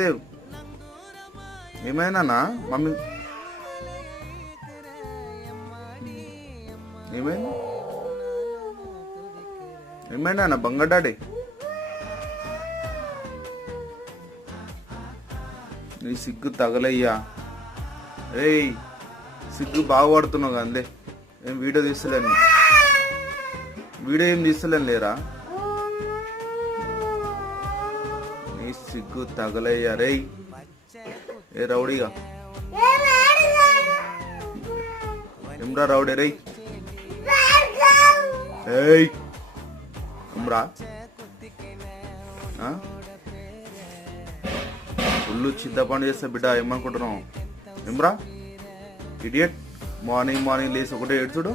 దేవ్ ఏమైనా మమ్మీ ఏమైంది ఏమైనా బంగాడాడే నీ సిగ్గు తగలయ్యా. ఏయ్ సిగ్గు బాగా పడుతున్నావు అందే. ఏం వీడియో తీస్తలేను, వీడియో ఏం తీస్తలేను లేరా. నీ సిగ్గు తగలయ్యా. రేయ్ ఏ రౌడీగా ఏమ్రా రౌడీ రేయ్. ఏయ్ అమ్రా ఫుల్లు చింతపండు చేస్తా బిడ్డ. ఏమనుకుంటున్నావు ఏమ్రా ఇడియట్. మార్నింగ్ లేసి ఒకటే ఏడ్చుడు.